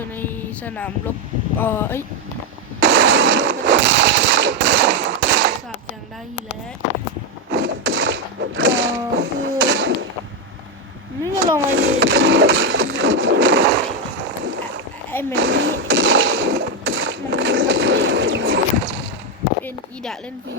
อยู่ในสนามรบเออเอ้ยสาบอย่างได้แล้วเออคือไม่มาลองไอ้ไอ้แมนนี่มันเป็นอีดะเล่นฟิน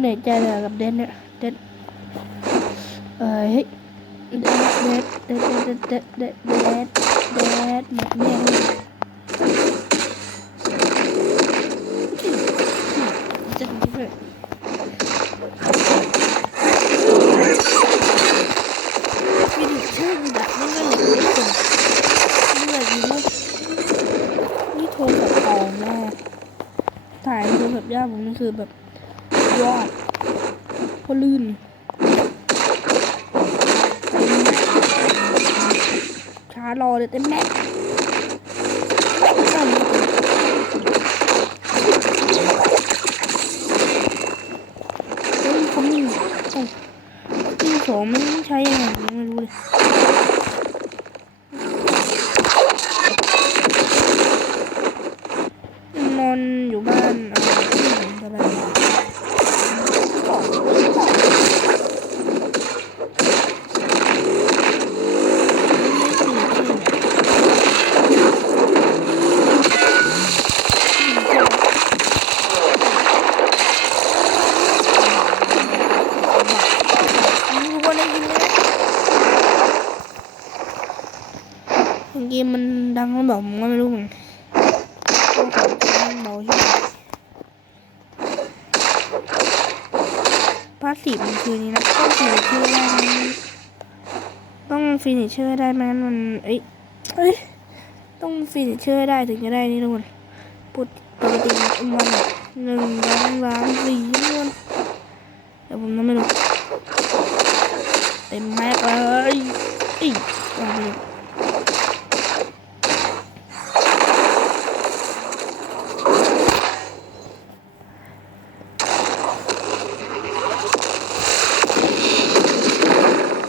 เหนื่อยใจเลยกับเดนเนี่ยเดนเอ้ยเดนเดนเดนเดนเดนเดนเดนเดนหมดเนี่ยจะทำด้วยวิดีชื่อแบบไม่ไม่เหล็กไม่เป็นเมื่อกี้นี่นี่โทรศัพท์เก่ามากถ่ายโทรศัพท์ย่าผมนี่คือแบบ ยอดก็ลื่นช้ารอเลยเต็มแม็กเฮ้ยเขามีโอ้ที่สองมันใช้ยังไงไม่รู้เลย นอนอยู่บ้านเอ่อที่ผมสบายทุกคนได้ยินไหมเกมมัน ดังหรือเปล่าผมก็ไม่รู้เหมือนกันเบาใช่ไหมพาสซีฟมันคือนี้นะต้องฟินิชเชอร์ได้ต้องฟินิชเชอร์ได้ไหมมันเอ้ยเอ้ยต้องฟินิชเชอร์ได้ถึงจะได้นี่ทุกคนปกปกติมันหนึ่งสองสามสี่ทุกคนเดี๋ยวผมทำไม่รู้เต็มแม็กเลยอีกลองดู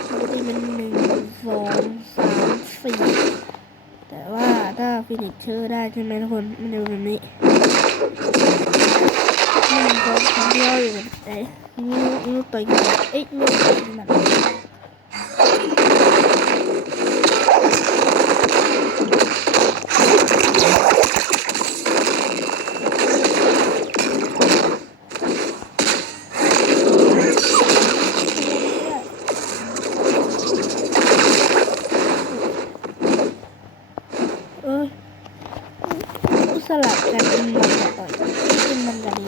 ปกติมันหนึ่ง สองสามสี่แต่ว่าถ้าฟินิชเชอร์ได้ใช่ไหมทุกคนมันจะแบบนี้นี่มันก็ทำเดียวอยู่แต่นิ้วนิ้วต่อยกันเอ๊ะนิ้วต่อยกันแบบเอออุตส่าห์ ลับกันอินมันกับต่อยอินมันกับดี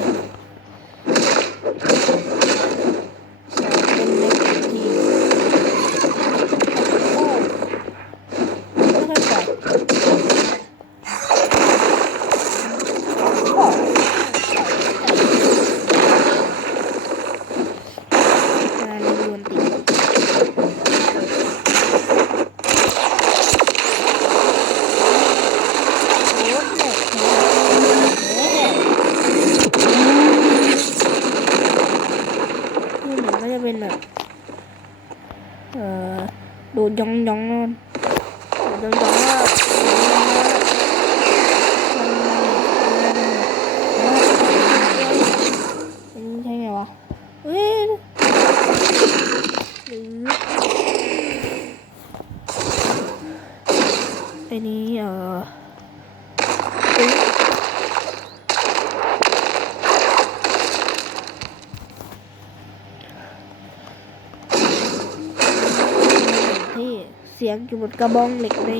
ใส่เป็นเล็กทีโอ้ไม่ค่อยปล่อยโอ้เวลาเราโดนตีโอ้โหโอ้โหนี่เหมือนก็จะเป็นแบบ เอ่อโดด ยองยองนอนยองยองว่าอันนี้ใช่ไงวะเฮ้ยหรืออันนี้เอ่อเอ๊ะที่เสียงอยู่บนกระบองเหล็กใน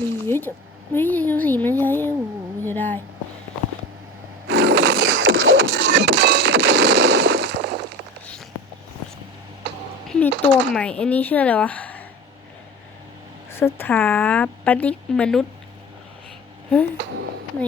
มีเยอะจังเฮ้ยยูสีมันใช้โอ้โหจะได้มีตัวใหม่ อันนี้ชื่ออะไรวะ สถาปนิกมนุษย์ ฮะใน